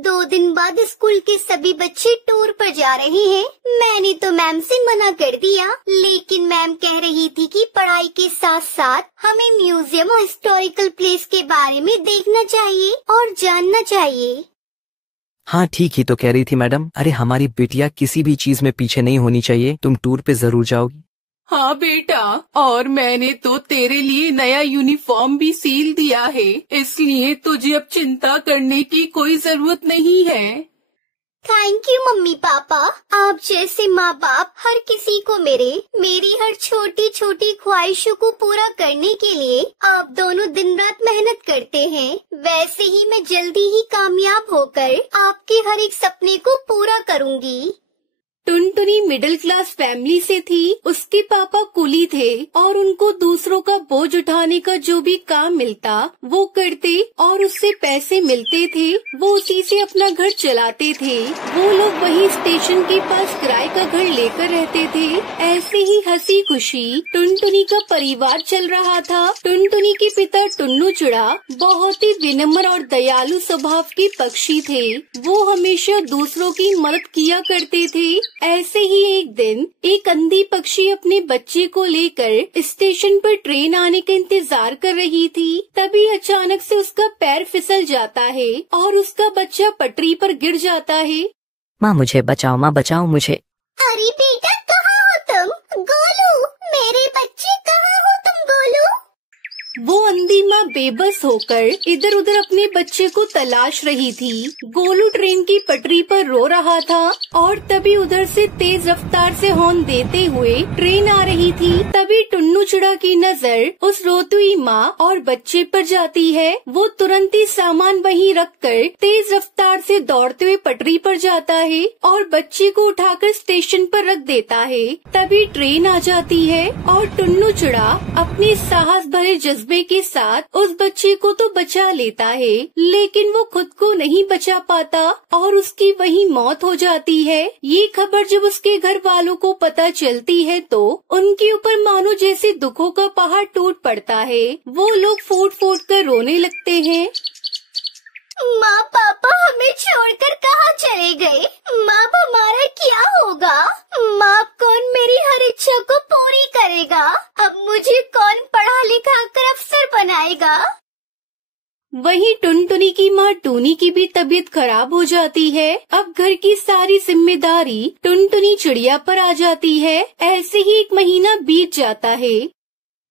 2 दिन बाद स्कूल के सभी बच्चे टूर पर जा रहे हैं। मैंने तो मैम से मना कर दिया, लेकिन मैम कह रही थी कि पढ़ाई के साथ साथ हमें म्यूजियम और हिस्टोरिकल प्लेस के बारे में देखना चाहिए और जानना चाहिए। हाँ ठीक ही तो कह रही थी मैडम। अरे हमारी बिटिया किसी भी चीज में पीछे नहीं होनी चाहिए। तुम टूर पे जरूर जाओगी। हाँ बेटा, और मैंने तो तेरे लिए नया यूनिफॉर्म भी सील दिया है, इसलिए तुझे अब चिंता करने की कोई जरूरत नहीं है। Thank you mummy papa. आप जैसे माँ बाप हर किसी को मेरी हर छोटी छोटी ख्वाहिशों को पूरा करने के लिए आप दोनों दिन रात मेहनत करते हैं। वैसे ही मैं जल्दी ही कामयाब होकर आपके हर एक सपने को पूरा करूँगी। टुनटुनी मिडिल क्लास फैमिली से थी। उसके पापा कुली थे और उनको दूसरों का बोझ उठाने का जो भी काम मिलता वो करते और उससे पैसे मिलते थे, वो उसी से अपना घर चलाते थे। वो लोग वही स्टेशन के पास किराए का घर लेकर रहते थे। ऐसे ही हंसी खुशी टुनटुनी का परिवार चल रहा था। टुनटुनी के पिता टुन्नू चिड़ा बहुत ही विनम्र और दयालु स्वभाव के पक्षी थे। वो हमेशा दूसरों की मदद किया करते थे। ऐसे ही एक दिन एक अंधी पक्षी अपने बच्चे को लेकर स्टेशन पर ट्रेन आने का इंतजार कर रही थी। तभी अचानक से उसका पैर फिसल जाता है और उसका बच्चा पटरी पर गिर जाता है। माँ मुझे बचाओ, माँ बचाओ मुझे। अरे बेटा कहाँ हो तुम? गोलू, मेरे बच्चे कहाँ हो तुम? गोलू। वो अंधी माँ बेबस होकर इधर उधर अपने बच्चे को तलाश रही थी। गोलू ट्रेन की पटरी पर रो रहा था और तभी उधर से तेज रफ्तार से हॉर्न देते हुए ट्रेन आ रही थी। तभी टुन्नू चिड़ा की नजर उस रोती हुई माँ और बच्चे पर जाती है। वो तुरंत ही सामान वहीं रखकर तेज रफ्तार से दौड़ते हुए पटरी पर जाता है और बच्चे को उठाकर स्टेशन पर रख देता है। तभी ट्रेन आ जाती है और टुन्नू चिड़ा अपने साहस भरे जज्बे के साथ उस बच्चे को तो बचा लेता है, लेकिन वो खुद को नहीं बचा पाता और उसकी वहीं मौत हो जाती है। ये खबर जब उसके घर वालों को पता चलती है तो उनके ऊपर मानो जैसे दुखों का पहाड़ टूट पड़ता है। वो लोग फूट फूट कर रोने लगते हैं। माँ पापा हमें छोड़कर कहाँ चले गए? माँ हमारा क्या होगा? माँ कौन मेरी हर इच्छा को पूरी करेगा? अब मुझे कौन पढ़ा लिखा कर अफसर बनाएगा? वहीं टुनटुनी की माँ टूनी की भी तबीयत खराब हो जाती है। अब घर की सारी जिम्मेदारी टुनटुनी चिड़िया पर आ जाती है। ऐसे ही 1 महीना बीत जाता है।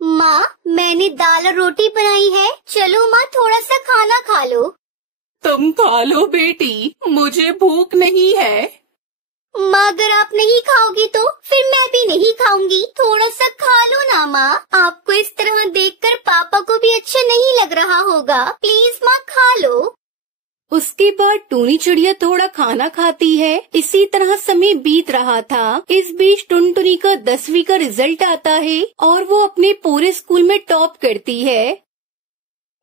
माँ मैंने दाल और रोटी बनाई है, चलो माँ थोड़ा सा खाना खा लो। तुम खा लो बेटी, मुझे भूख नहीं है। माँ अगर आप नहीं खाओगी तो फिर मैं भी नहीं खाऊंगी। थोड़ा सा खा लो ना माँ। आपको इस तरह देखकर पापा को भी अच्छा नहीं लग रहा होगा। प्लीज माँ खा लो। उसके बाद टूनी चिड़िया थोड़ा खाना खाती है। इसी तरह समय बीत रहा था। इस बीच टुनटुनी का 10वीं का रिजल्ट आता है और वो अपने पूरे स्कूल में टॉप करती है।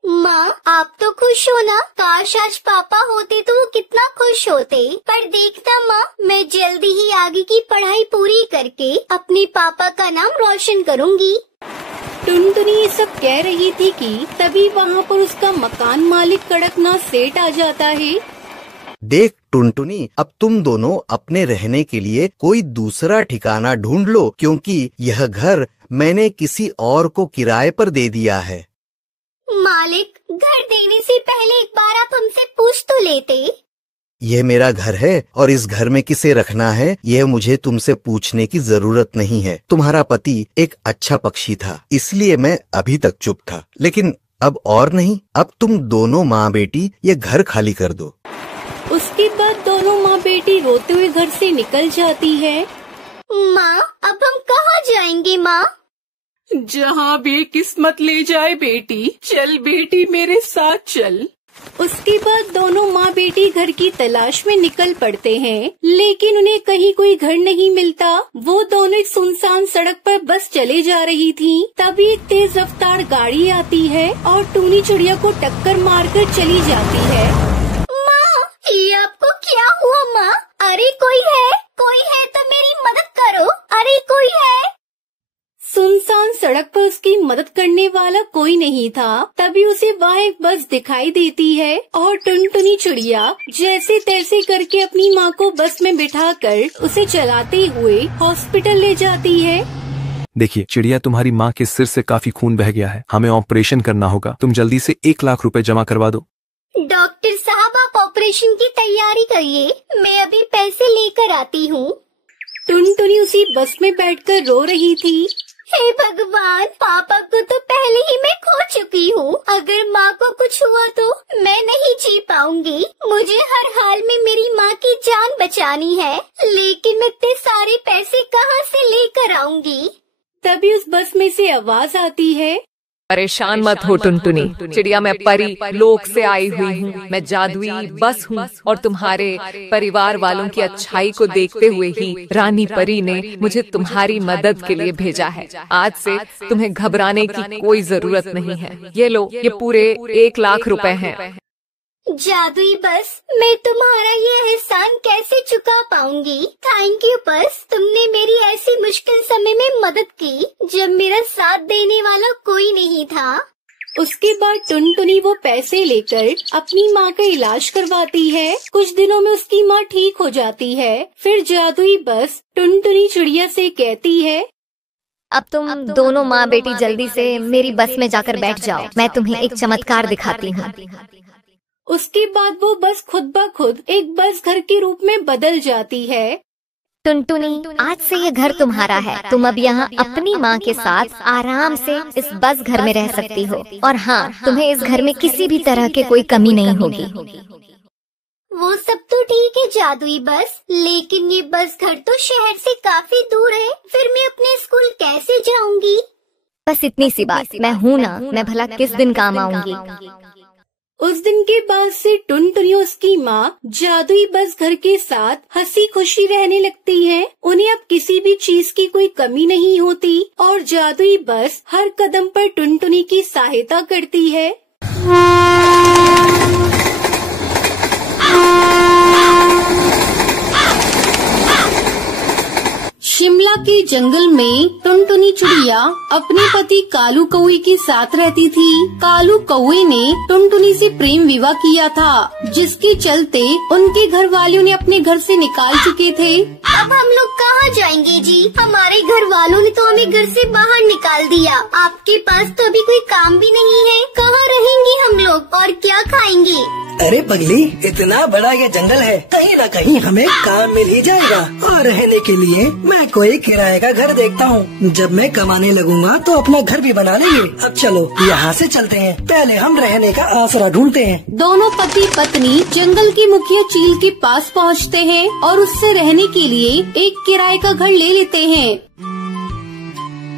माँ आप तो खुश हो ना? काश आज पापा होते तो वो कितना खुश होते। पर देखना माँ, मैं जल्दी ही आगे की पढ़ाई पूरी करके अपने पापा का नाम रोशन करूँगी। टुनटुनी ये सब कह रही थी कि तभी वहाँ पर उसका मकान मालिक कड़कनाथ सेठ आ जाता है। देख टुनटुनी, अब तुम दोनों अपने रहने के लिए कोई दूसरा ठिकाना ढूंढ लो, क्योंकि यह घर मैंने किसी और को किराए पर दे दिया है। मालिक, घर देने से पहले एक बार आप हमसे पूछ तो लेते। यह मेरा घर है और इस घर में किसे रखना है यह मुझे तुमसे पूछने की जरूरत नहीं है। तुम्हारा पति एक अच्छा पक्षी था, इसलिए मैं अभी तक चुप था, लेकिन अब और नहीं। अब तुम दोनों माँ बेटी ये घर खाली कर दो। उसके बाद दोनों माँ बेटी रोते हुए घर से निकल जाती है। माँ अब हम कहाँ जाएंगे माँ? जहाँ भी किस्मत ले जाए बेटी। चल बेटी मेरे साथ चल। उसके बाद दोनों माँ बेटी घर की तलाश में निकल पड़ते हैं, लेकिन उन्हें कहीं कोई घर नहीं मिलता। वो दोनों एक सुनसान सड़क पर बस चले जा रही थी। तभी एक तेज रफ्तार गाड़ी आती है और टूनी चिड़िया को टक्कर मारकर चली जाती है। माँ ये आपको क्या हुआ माँ? अरे कोई है तो मेरी मदद करो। अरे कोई है। सुनसान सड़क पर उसकी मदद करने वाला कोई नहीं था। तभी उसे वहाँ एक बस दिखाई देती है और टुनटुनी चिड़िया जैसे तैसे करके अपनी माँ को बस में बिठाकर उसे चलाते हुए हॉस्पिटल ले जाती है। देखिए चिड़िया, तुम्हारी माँ के सिर से काफी खून बह गया है, हमें ऑपरेशन करना होगा, तुम जल्दी से 1 लाख रुपए जमा करवा दो। डॉक्टर साहब, आप ऑपरेशन की तैयारी करिए, मैं अभी पैसे लेकर आती हूँ। टुनटुनी उसी बस में बैठकर रो रही थी। हे भगवान, पापा को तो पहले ही मैं खो चुकी हूँ। अगर माँ को कुछ हुआ तो मैं नहीं जी पाऊंगी। मुझे हर हाल में मेरी माँ की जान बचानी है, लेकिन मैं इतने सारे पैसे कहाँ से लेकर आऊंगी। तभी उस बस में से आवाज आती है, परेशान मत हो टुनटुनी चिड़िया, मैं परी लोक से आई हुई हूँ। मैं जादुई बस हूँ और तुम्हारे परिवार वालों की अच्छाई को देखते हुए ही रानी परी ने मुझे तुम्हारी मदद के लिए भेजा है। आज से तुम्हें घबराने की कोई जरूरत नहीं है। ये लो, ये पूरे 1 लाख रुपए हैं। जादुई बस, मैं तुम्हारा ये एहसान कैसे चुका पाऊंगी। थैंक यू बस, तुमने मेरी ऐसी मुश्किल समय में मदद की जब मेरा साथ देने वाला कोई नहीं था। उसके बाद टुनटुनी वो पैसे लेकर अपनी माँ का इलाज करवाती है। कुछ दिनों में उसकी माँ ठीक हो जाती है। फिर जादुई बस टुनटुनी चिड़िया से कहती है, अब तुम दोनों माँ बेटी जल्दी से मेरी बस में जाकर बैठ जाओ, मैं तुम्हें एक चमत्कार दिखाती हूँ। उसके बाद वो बस खुद ब खुद एक बस घर के रूप में बदल जाती है। टुनटुनी, आज से ये घर तुम्हारा है। तुम अब यहाँ अपनी माँ के साथ आराम से इस बस घर में रह सकती हो। और हाँ, तुम्हें इस घर में किसी भी तरह की कोई कमी नहीं होगी। वो सब तो ठीक है जादुई बस, लेकिन ये बस घर तो शहर से काफी दूर है। फिर मैं अपने स्कूल कैसे जाऊंगी? बस इतनी सी बात, मैं हूँ ना, मैं भला किस दिन काम आऊंगी। उस दिन के बाद से टुनटुनी उसकी माँ जादुई बस घर के साथ हंसी खुशी रहने लगती है। उन्हें अब किसी भी चीज की कोई कमी नहीं होती और जादुई बस हर कदम पर टुनटुनी की सहायता करती है। शिमला के जंगल में टुनटुनी चिड़िया अपने पति कालू कौवे के साथ रहती थी। कालू कौवे ने टुनटुनी से प्रेम विवाह किया था, जिसके चलते उनके घर वालों ने अपने घर से निकाल चुके थे। अब हम लोग कहाँ जाएंगे जी? हमारे घर वालों ने तो हमें घर से बाहर निकाल दिया। आपके पास तो अभी कोई काम भी नहीं है, कहाँ रहेंगे हम लोग और क्या खाएंगे? अरे पगली, इतना बड़ा ये जंगल है, कहीं न कहीं हमें काम मिल ही जाएगा। और रहने के लिए मैं कोई किराए का घर देखता हूँ। जब मैं कमाने लगूंगा तो अपना घर भी बना लेंगे। अब चलो यहाँ से चलते हैं, पहले हम रहने का आसरा ढूंढते हैं। दोनों पति पत्नी जंगल की मुखिया चील के पास पहुँचते हैं और उससे रहने के लिए एक किराए का घर ले लेते हैं।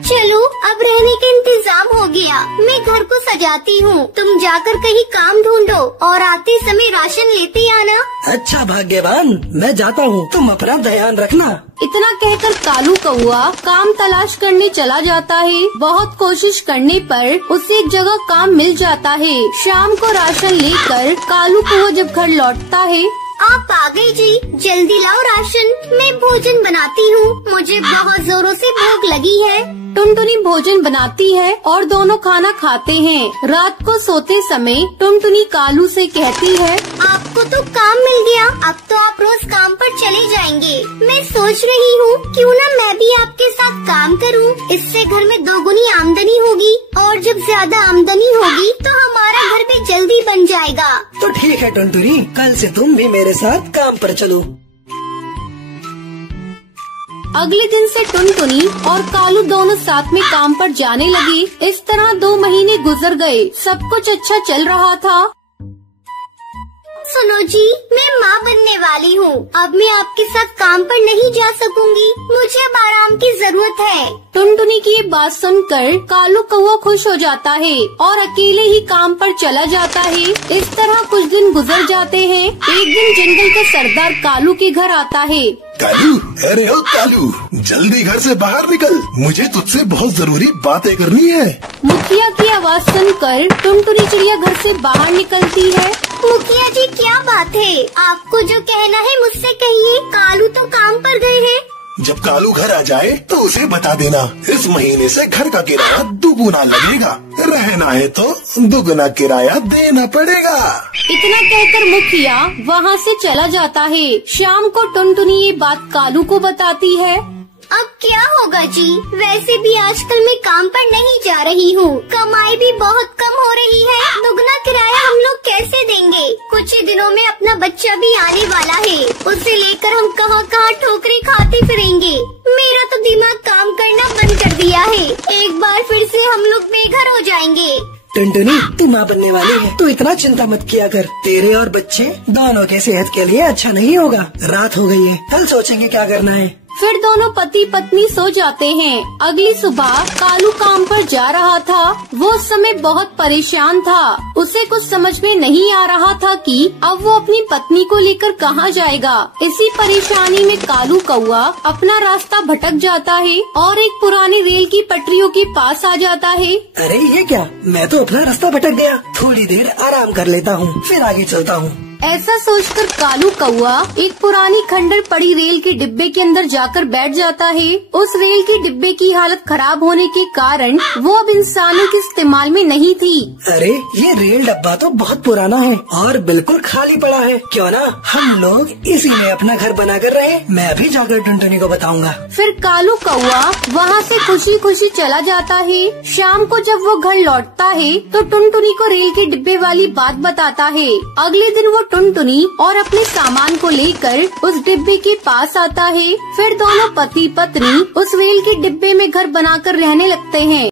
चलो, अब रहने का इंतजाम हो गया, मैं घर को सजाती हूँ। तुम जाकर कहीं काम ढूंढो और आते समय राशन लेते आना। अच्छा भाग्यवान, मैं जाता हूँ, तुम अपना ध्यान रखना। इतना कहकर कालू कौवा काम तलाश करने चला जाता है। बहुत कोशिश करने पर उसे एक जगह काम मिल जाता है। शाम को राशन लेकर कालू कौवा जब घर लौटता है, आप आ गए जी, जल्दी लाओ राशन, मैं भोजन बनाती हूँ, मुझे बहुत जोरों से भूख लगी है। टुनटुनी भोजन बनाती है और दोनों खाना खाते हैं। रात को सोते समय टुनटुनी कालू से कहती है, आपको तो काम मिल गया, अब तो आप रोज काम पर चले जाएंगे। मैं सोच रही हूँ क्यों न मैं भी आपके साथ काम करूँ, इससे घर में दोगुनी आमदनी होगी और जब ज्यादा आमदनी होगी तो हमारा घर भी जल्दी बन जाएगा। तो ठीक है टुनटुनी, कल से तुम भी मेरे साथ काम पर चलो। अगले दिन से टुनटुनी और कालू दोनों साथ में काम पर जाने लगे। इस तरह 2 महीने गुजर गए, सब कुछ अच्छा चल रहा था। सुनो जी, मैं माँ बनने वाली हूँ, अब मैं आपके साथ काम पर नहीं जा सकूंगी, मुझे अब आराम की जरूरत है। टुनटुनी की ये बात सुनकर कालू कौवा खुश हो जाता है और अकेले ही काम पर चला जाता है। इस तरह कुछ दिन गुजर जाते हैं। एक दिन जंगल का सरदार कालू के घर आता है। कालू, अरे ओ कालू, जल्दी घर से बाहर निकल, मुझे तुझसे बहुत जरूरी बातें करनी है। मुखिया की आवाज सुनकर टुनटुनी चिड़िया घर से बाहर निकलती है। मुखिया जी, क्या बात है? आपको जो कहना है मुझसे कहिए, कालू तो काम पर गए हैं। जब कालू घर आ जाए तो उसे बता देना, इस महीने से घर का किराया दुगुना लगेगा, रहना है तो दुगुना किराया देना पड़ेगा। इतना कहकर मुखिया वहाँ से चला जाता है। शाम को टुनटुनी ये बात कालू को बताती है। अब क्या होगा जी, वैसे भी आजकल मैं काम पर नहीं जा रही हूँ, कमाई भी बहुत कम हो रही है, दुगना किराया हम लोग कैसे देंगे? कुछ ही दिनों में अपना बच्चा भी आने वाला है, उसे लेकर हम कहाँ कहाँ ठोकरें खाते फिरेंगे। मेरा तो दिमाग काम करना बंद कर दिया है, एक बार फिर से हम लोग बेघर हो जाएंगे। टुनटुनी तू माँ बनने वाली है, तू इतना चिंता मत किया कर, तेरे और बच्चे दोनों के सेहत के लिए अच्छा नहीं होगा। रात हो गई है, कल सोचेंगे क्या करना है। फिर दोनों पति पत्नी सो जाते हैं। अगली सुबह कालू काम पर जा रहा था। वो उस समय बहुत परेशान था, उसे कुछ समझ में नहीं आ रहा था कि अब वो अपनी पत्नी को लेकर कहाँ जाएगा। इसी परेशानी में कालू कौआ अपना रास्ता भटक जाता है और एक पुरानी रेल की पटरियों के पास आ जाता है। अरे ये क्या, मैं तो अपना रास्ता भटक गया, थोड़ी देर आराम कर लेता हूँ, फिर आगे चलता हूँ। ऐसा सोचकर कालू कौआ एक पुरानी खंडर पड़ी रेल के डिब्बे के अंदर जाकर बैठ जाता है। उस रेल के डिब्बे की हालत खराब होने के कारण वो अब इंसानों के इस्तेमाल में नहीं थी। अरे ये रेल डब्बा तो बहुत पुराना है और बिल्कुल खाली पड़ा है, क्यों ना हम लोग इसी में अपना घर बनाकर रहे। मैं अभी जाकर टुनटुनी को बताऊंगा। फिर कालू कौआ वहाँ से खुशी खुशी चला जाता है। शाम को जब वो घर लौटता है तो टुनटुनी को रेल के डिब्बे वाली बात बताता है। अगले दिन वो टुनटुनी और अपने सामान को लेकर उस डिब्बे के पास आता है। फिर दोनों पति पत्नी उस रेल के डिब्बे में घर बनाकर रहने लगते हैं।